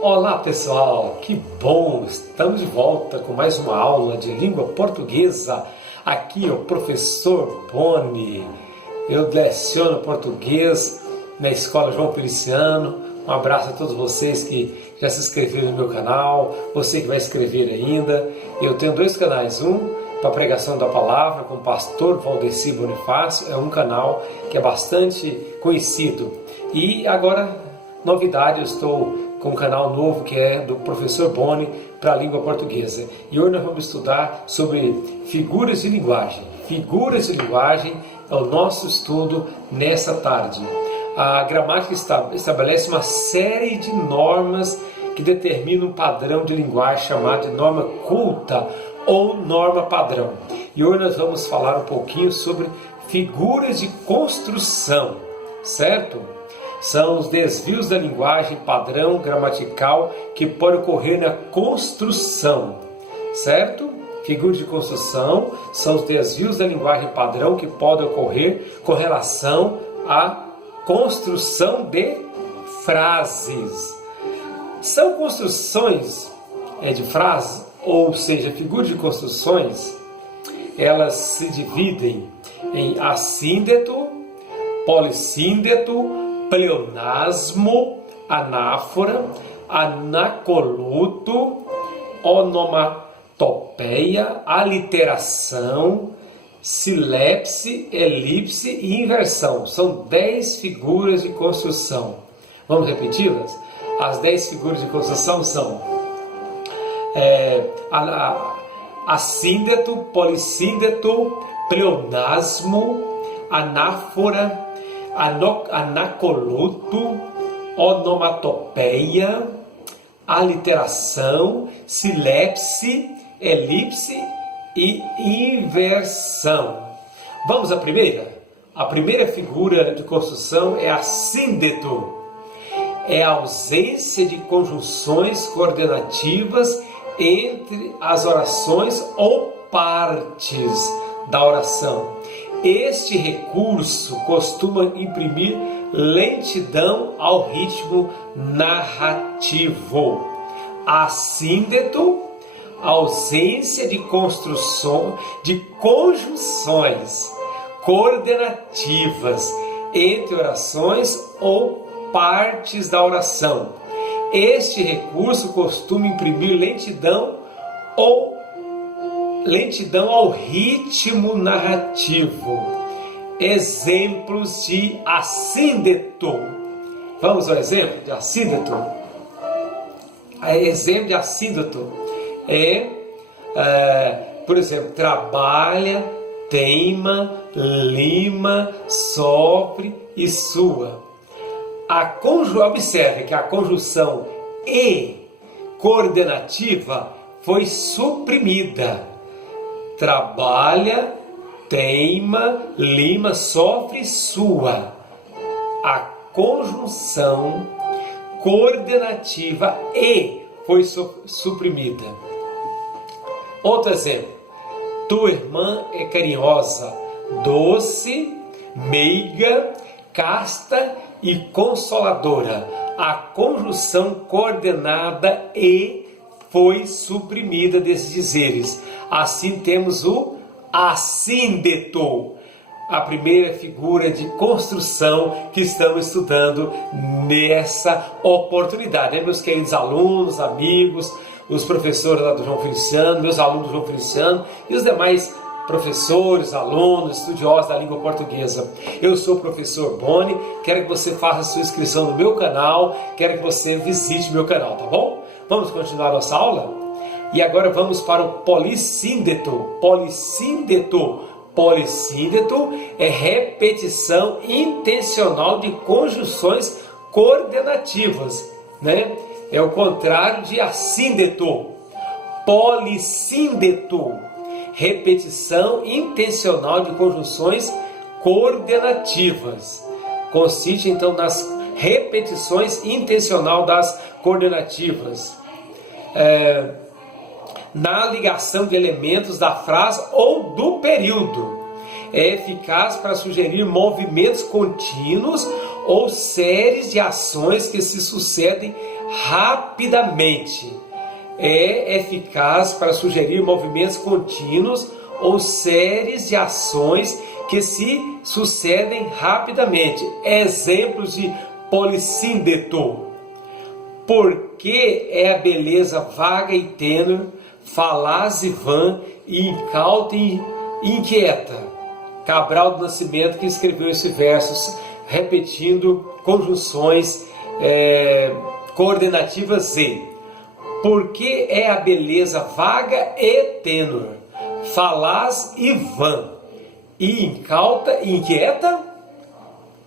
Olá pessoal, que bom! Estamos de volta com mais uma aula de língua portuguesa. Aqui é o professor Boni. Eu leciono português na Escola João Feliciano. Um abraço a todos vocês que já se inscreveram no meu canal, você que vai escrever ainda. Eu tenho dois canais, um para pregação da palavra com o pastor Valdeci Bonifácio, é um canal que é bastante conhecido. E agora, novidade, eu estou com um canal novo que é do professor Boni para a língua portuguesa. E hoje nós vamos estudar sobre figuras de linguagem. Figuras de linguagem é o nosso estudo nessa tarde. A gramática estabelece uma série de normas que determinam um padrão de linguagem chamado de norma culta ou norma padrão. E hoje nós vamos falar um pouquinho sobre figuras de construção, certo? São os desvios da linguagem padrão gramatical que podem ocorrer na construção, certo? Figuras de construção são os desvios da linguagem padrão que podem ocorrer com relação à construção de frases. São construções de frases, ou seja, figuras de construções, elas se dividem em assíndeto, polissíndeto, pleonasmo, anáfora, anacoluto, onomatopeia, aliteração, silepse, elipse e inversão. São 10 figuras de construção. Vamos repeti-las? As 10 figuras de construção são assíndeto, polissíndeto, pleonasmo, anáfora, anacoluto, onomatopeia, aliteração, silepse, elipse e inversão. Vamos à primeira? A primeira figura de construção é assíndeto. É a ausência de conjunções coordenativas entre as orações ou partes da oração. Este recurso costuma imprimir lentidão ao ritmo narrativo. Assíndeto, ausência de conjunções coordenativas entre orações ou partes da oração. Este recurso costuma imprimir lentidão ao ritmo narrativo. Exemplos de assíndeto. Vamos ao exemplo de assíndeto? Exemplo de assíndeto por exemplo, trabalha, teima, lima, sofre e sua. Observe que a conjunção e coordenativa foi suprimida. Trabalha, teima, lima, sofre, sua. A conjunção coordenativa e foi suprimida. Outro exemplo. Tua irmã é carinhosa, doce, meiga, casta e consoladora. A conjunção coordenada e foi suprimida desses dizeres. Assim temos o assíndeto, a primeira figura de construção que estamos estudando nessa oportunidade. Meus queridos alunos, amigos, os professores lá do João Feliciano, meus alunos do João Feliciano e os demais professores, alunos, estudiosos da língua portuguesa. Eu sou o professor Boni, quero que você faça a sua inscrição no meu canal, quero que você visite meu canal, tá bom? Vamos continuar nossa aula? E agora vamos para o polissíndeto. Polissíndeto é repetição intencional de conjunções coordenativas, né? É o contrário de assíndeto. Polissíndeto, repetição intencional de conjunções coordenativas. Consiste então nas repetições intencional das coordenativas. Na ligação de elementos da frase ou do período. É eficaz para sugerir movimentos contínuos ou séries de ações que se sucedem rapidamente. É eficaz para sugerir movimentos contínuos ou séries de ações que se sucedem rapidamente. Exemplos de polissíndeto. Porque é a beleza vaga e tênue, falaz e vã, e incauta e inquieta. Cabral do Nascimento, que escreveu esse verso, repetindo conjunções coordenativas e. Porque é a beleza vaga e tênue, falaz e vã, e incauta e inquieta?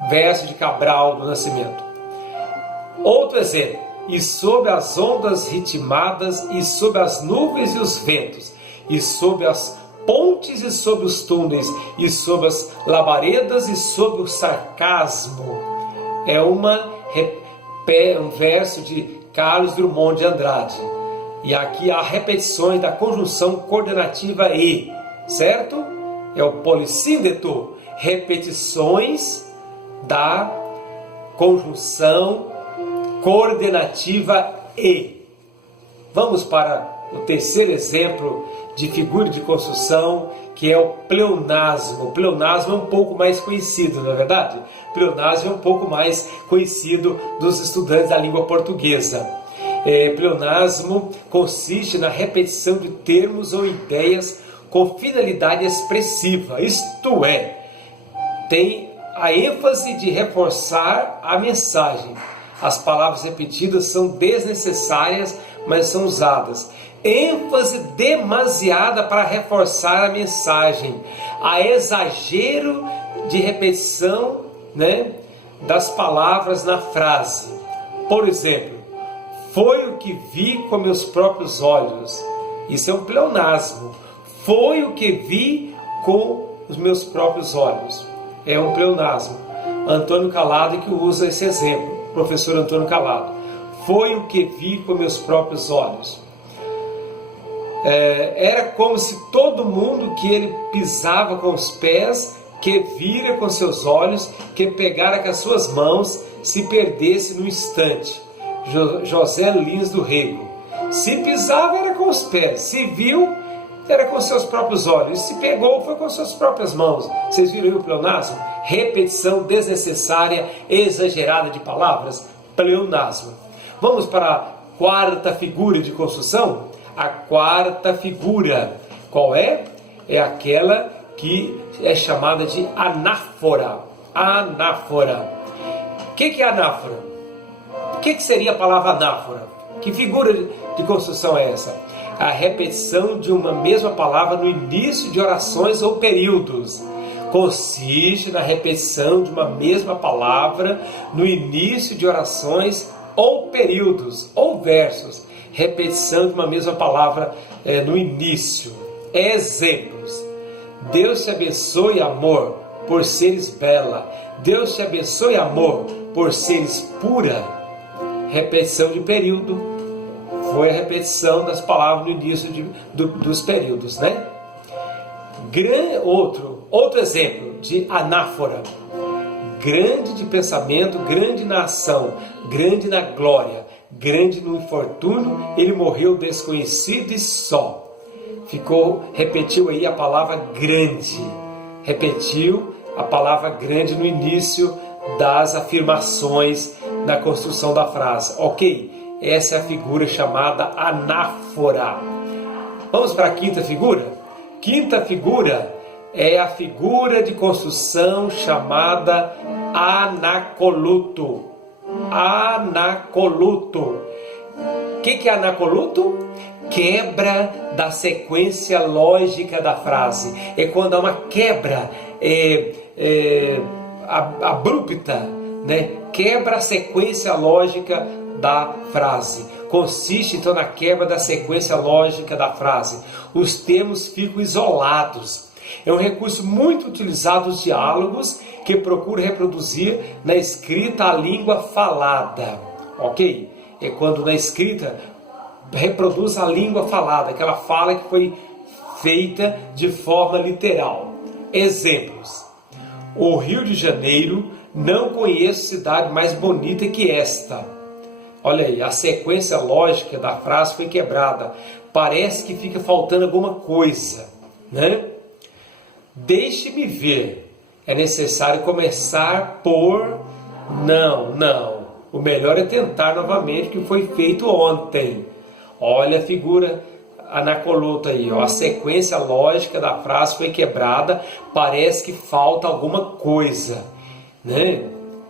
Verso de Cabral do Nascimento. Outro exemplo. E sob as ondas ritmadas, e sob as nuvens e os ventos, e sob as pontes e sob os túneis, e sob as labaredas e sob o sarcasmo. É um verso de Carlos Drummond de Andrade. E aqui há repetições da conjunção coordenativa e, certo? É o polissíndeto. Repetições da conjunção coordenativa e. Vamos para o terceiro exemplo de figura de construção, que é o pleonasmo. O pleonasmo é um pouco mais conhecido, não é verdade? O pleonasmo é um pouco mais conhecido dos estudantes da língua portuguesa. Pleonasmo consiste na repetição de termos ou ideias com finalidade expressiva, isto é, tem a ênfase de reforçar a mensagem. As palavras repetidas são desnecessárias, mas são usadas. ênfase demasiada para reforçar a mensagem, a exagero de repetição, das palavras na frase. Por exemplo, foi o que vi com meus próprios olhos. Isso é um pleonasmo. Foi o que vi com os meus próprios olhos. É um pleonasmo. Antônio Calado que usa esse exemplo. Professor Antônio Calado. Foi o que vi com meus próprios olhos. Era como se todo mundo que ele pisava com os pés, que vira com seus olhos, que pegara com as suas mãos, se perdesse no instante. José Lins do Rego. Se pisava era com os pés, se viu era com seus próprios olhos, se pegou foi com suas próprias mãos. Vocês viram aí o pleonasmo? Repetição desnecessária, exagerada de palavras, pleonasmo. Vamos para a quarta figura de construção? A quarta figura, qual é? É aquela que é chamada de anáfora. Anáfora. O que é anáfora? O que seria a palavra anáfora? Que figura de construção é essa? A repetição de uma mesma palavra no início de orações ou períodos. Consiste na repetição de uma mesma palavra no início de orações ou períodos ou versos. Repetição de uma mesma palavra no início. Exemplos. Deus te abençoe, amor, por seres bela. Deus te abençoe, amor, por seres pura. Repetição de período. Foi a repetição das palavras no início dos períodos, Outro exemplo de anáfora. Grande de pensamento, grande na ação, grande na glória, grande no infortúnio, ele morreu desconhecido e só. Repetiu aí a palavra grande. Repetiu a palavra grande no início das afirmações na construção da frase. Ok? Essa é a figura chamada anáfora. Vamos para a quinta figura? Quinta figura é a figura de construção chamada anacoluto. Anacoluto. O que é anacoluto? Quebra da sequência lógica da frase. É quando há uma quebra abrupta, quebra a sequência lógica da frase. Consiste então na quebra da sequência lógica da frase. Os termos ficam isolados. É um recurso muito utilizado nos diálogos que procura reproduzir na escrita a língua falada. Ok? É quando na escrita reproduz a língua falada, aquela fala que foi feita de forma literal. Exemplos. O Rio de Janeiro, não conheço cidade mais bonita que esta. Olha aí, a sequência lógica da frase foi quebrada. Parece que fica faltando alguma coisa, né? Deixe-me ver. É necessário começar por não. O melhor é tentar novamente o que foi feito ontem. Olha a figura anacolota aí, ó. A sequência lógica da frase foi quebrada. Parece que falta alguma coisa, né?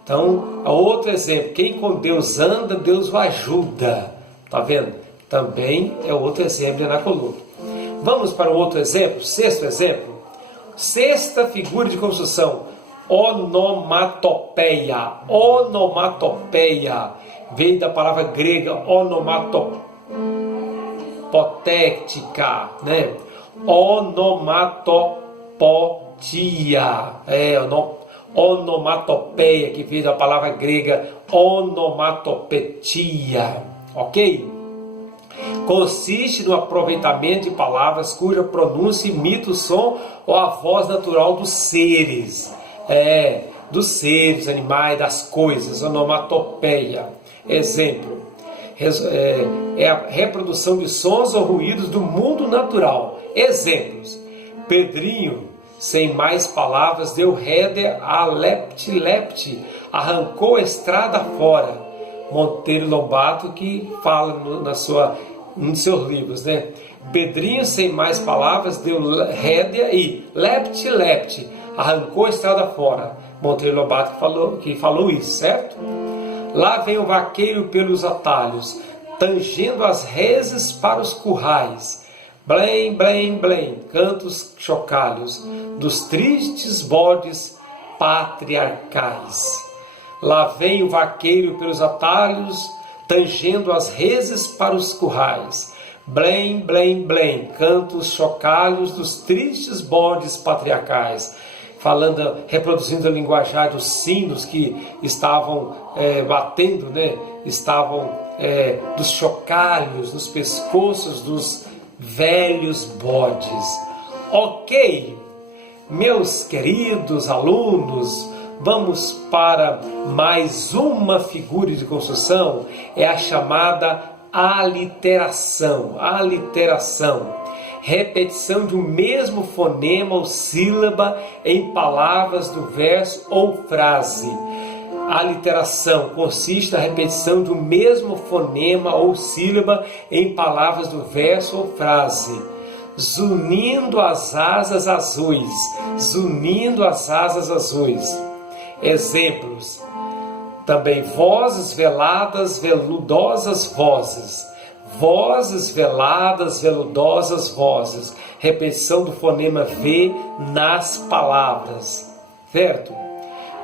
Então, outro exemplo, quem com Deus anda, Deus o ajuda. Tá vendo? Também é outro exemplo de anacolota. Vamos para o outro exemplo, sexto exemplo. Sexta figura de construção, onomatopeia. Onomatopeia veio da palavra grega onomatopotética, né? Onomatopotia, onomatopeia, que veio da palavra grega onomatopetia, ok? Consiste no aproveitamento de palavras cuja pronúncia imita o som ou a voz natural dos seres, dos animais, das coisas, onomatopeia. Exemplo, é a reprodução de sons ou ruídos do mundo natural. Exemplos, Pedrinho, sem mais palavras, deu rédea a lepte, arrancou a estrada fora. Monteiro Lobato, que fala num dos seus livros, né? Pedrinho, sem mais palavras, deu rédea e lepte, arrancou a estrada fora. Monteiro Lobato que falou isso, certo? Lá vem o vaqueiro pelos atalhos, tangendo as reses para os currais. Blém, blém, blém, cantos chocalhos dos tristes bodes patriarcais. Lá vem o vaqueiro pelos atalhos, tangendo as reses para os currais. Blém, blém, blém, cantos chocalhos dos tristes bodes patriarcais. Reproduzindo a linguajar dos sinos que estavam batendo, né? Estavam dos chocalhos, nos pescoços dos velhos bodes. Ok, meus queridos alunos, vamos para mais uma figura de construção, é a chamada aliteração. Aliteração, repetição de um mesmo fonema ou sílaba em palavras do verso ou frase. A aliteração consiste na repetição de um mesmo fonema ou sílaba em palavras do verso ou frase. Zunindo as asas azuis. Zunindo as asas azuis. Exemplos. Também vozes veladas, veludosas vozes. Vozes veladas, veludosas vozes. Repetição do fonema V nas palavras. Certo?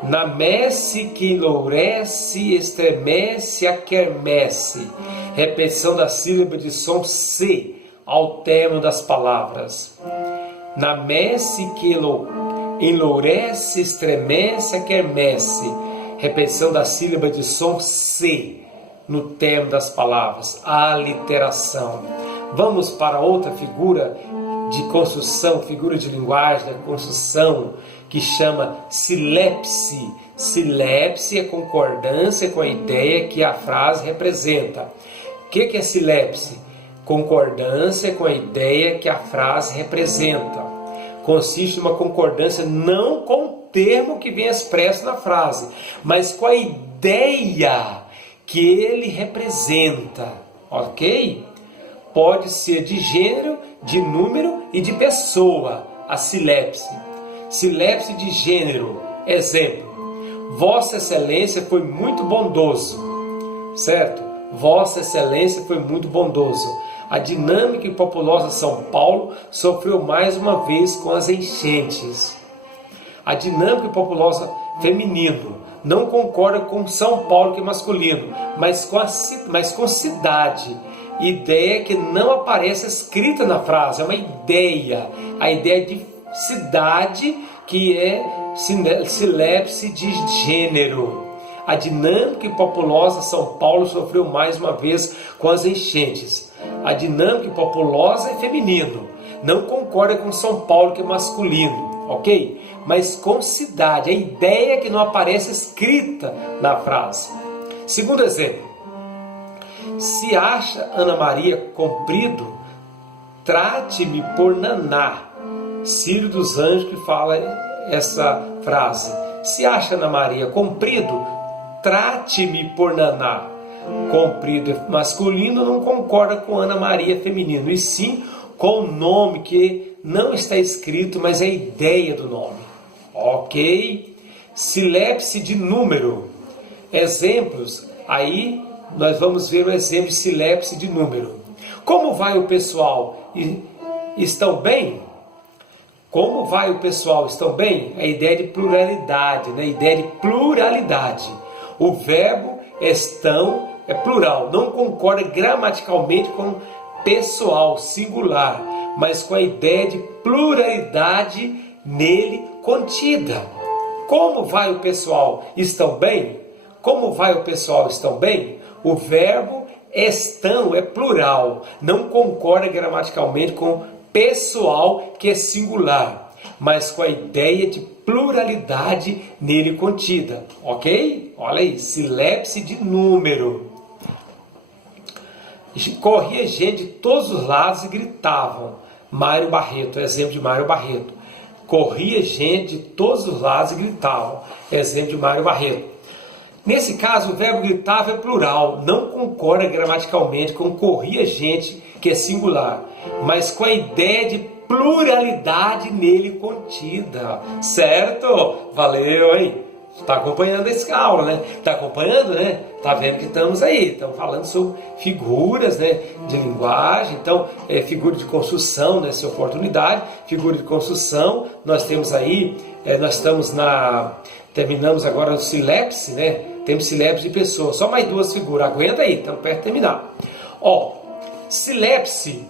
Na messe que enlourece, estremece a quermesse. Repetição da sílaba de som C ao término das palavras. Na messe que enlourece, estremece a quermesse. Repetição da sílaba de som C no término das palavras. Aliteração. Vamos para outra figura de construção, figura de linguagem, da construção, que chama silepse. Silepse é concordância com a ideia que a frase representa. O que é silepse? Concordância com a ideia que a frase representa. Consiste numa concordância não com o termo que vem expresso na frase, mas com a ideia que ele representa. Ok? Pode ser de gênero, de número e de pessoa, a silepse. Silepse de gênero. Exemplo. Vossa Excelência foi muito bondoso. Certo? Vossa Excelência foi muito bondoso. A dinâmica e populosa São Paulo sofreu mais uma vez com as enchentes. A dinâmica e populosa feminino não concorda com São Paulo, que é masculino, mas com cidade. Ideia que não aparece escrita na frase, é uma ideia. A ideia de cidade, que é silepse de gênero. A dinâmica e populosa São Paulo sofreu mais uma vez com as enchentes. A dinâmica e populosa é feminino, não concorda com São Paulo, que é masculino, ok? Mas com cidade, a ideia que não aparece escrita na frase. Segundo exemplo. Se acha Ana Maria comprido, trate-me por Naná. Círio dos Anjos que fala essa frase. Se acha Ana Maria comprido, trate-me por Naná. Comprido é masculino, não concorda com Ana Maria feminino, e sim com o nome que não está escrito, mas é a ideia do nome. Ok? Silepse de número. Exemplos. Aí nós vamos ver o exemplo de silepse de número. Como vai o pessoal? Estão bem? Como vai o pessoal? Estão bem? A ideia de pluralidade, né? A ideia de pluralidade. O verbo estão é plural, não concorda gramaticalmente com pessoal, singular, mas com a ideia de pluralidade nele contida. Como vai o pessoal? Estão bem? Como vai o pessoal? Estão bem? O verbo estão é plural, não concorda gramaticalmente com pessoal, que é singular, mas com a ideia de pluralidade nele contida. Ok? Olha aí, silepse de número. Corria gente de todos os lados e gritavam. Mário Barreto, exemplo de Mário Barreto. Corria gente de todos os lados e gritavam. Exemplo de Mário Barreto. Nesse caso, o verbo gritava é plural, não concorda gramaticalmente com corria gente, que é singular, mas com a ideia de pluralidade nele contida. Certo? Valeu, hein? Está acompanhando essa aula, né? Está acompanhando, né? Está vendo que estamos aí, estamos falando sobre figuras, né, de linguagem. Então, figura de construção, nessa oportunidade, figura de construção, nós temos aí, terminamos agora o silepse, né? Temos silepse de pessoa, só mais duas figuras, aguenta aí, estamos perto de terminar. Ó, silepse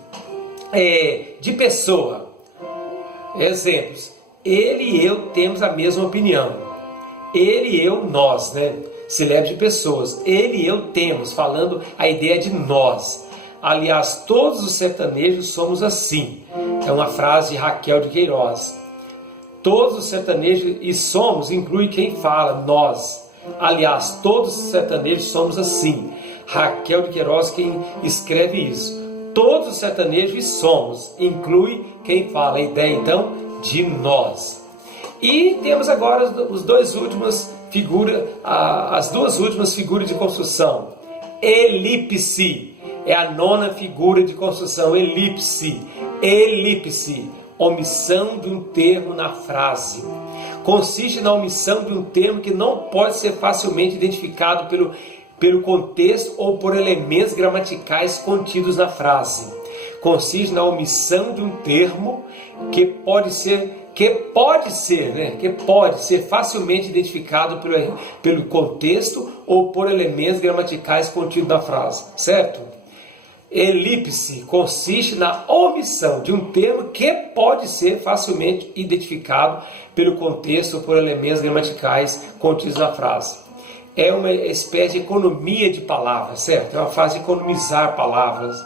de pessoa, exemplos, ele e eu temos a mesma opinião. Ele e eu, nós, né? Silepse de pessoas. Ele e eu temos, falando a ideia de nós. Aliás, todos os sertanejos somos assim. É uma frase de Raquel de Queiroz. Todos os sertanejos, e somos, inclui quem fala, nós. Aliás, todos os sertanejos somos assim. Raquel de Queiroz, quem escreve isso. Todos os sertanejos e somos, inclui quem fala. A ideia, então, de nós. E temos agora as duas últimas figuras de construção. Elipse é a nona figura de construção. Elipse, omissão de um termo na frase. Consiste na omissão de um termo que não pode ser facilmente identificado pelo contexto ou por elementos gramaticais contidos na frase. Consiste na omissão de um termo que pode ser facilmente identificado pelo contexto ou por elementos gramaticais contidos na frase, certo? Elipse consiste na omissão de um termo que pode ser facilmente identificado pelo contexto ou por elementos gramaticais contidos na frase. É uma espécie de economia de palavras, certo? É uma frase de economizar palavras.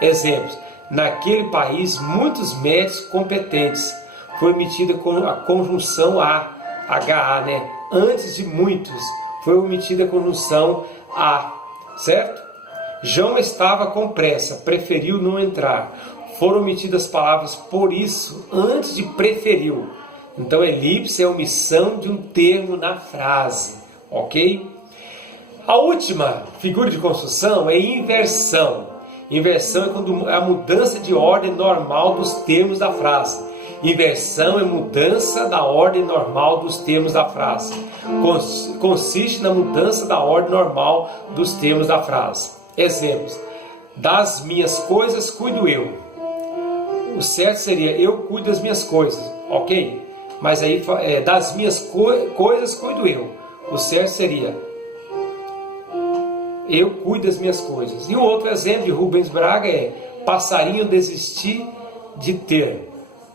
Exemplos: naquele país, muitos médicos competentes. Foi omitida a conjunção HA, né? Antes de muitos, foi omitida a conjunção A, certo? João estava com pressa, preferiu não entrar. Foram omitidas as palavras por isso, antes de preferiu. Então, elipse é a omissão de um termo na frase, ok? A última figura de construção é inversão. Inversão é quando é a mudança de ordem normal dos termos da frase. Inversão é mudança da ordem normal dos termos da frase. Consiste na mudança da ordem normal dos termos da frase. Exemplos: das minhas coisas cuido eu. O certo seria eu cuido das minhas coisas, ok? Mas aí das minhas coisas cuido eu. O certo seria eu cuido das minhas coisas. E o outro exemplo de Rubens Braga é passarinho desistir de ter.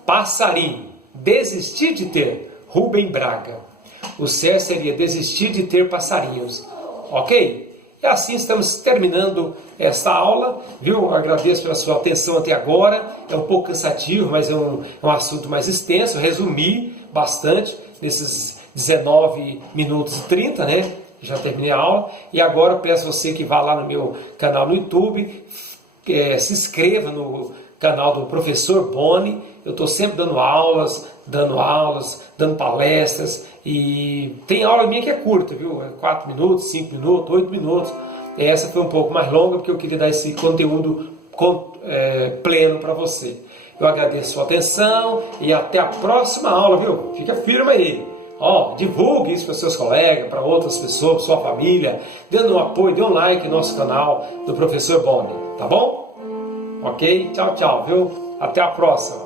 Passarinho, desistir de ter, Rubem Braga. O certo seria desistir de ter passarinhos, ok? E assim estamos terminando esta aula, viu? Agradeço pela sua atenção até agora. É um pouco cansativo, mas é um assunto mais extenso. Resumi bastante nesses 19 minutos e 30, né? já terminei a aula, e agora peço você que vá lá no meu canal no YouTube, se inscreva no canal do Professor Boni. Eu estou sempre dando aulas, dando palestras, e tem aula minha que é curta, viu? 4 minutos, 5 minutos, 8 minutos. Essa foi um pouco mais longa, porque eu queria dar esse conteúdo pleno para você. Eu agradeço a sua atenção e até a próxima aula, viu? Fica firme aí. Divulgue isso para seus colegas, para outras pessoas, para sua família, dando um apoio, dê um like no nosso canal do Professor Boni, tá bom? Ok? Tchau, tchau, viu? Até a próxima.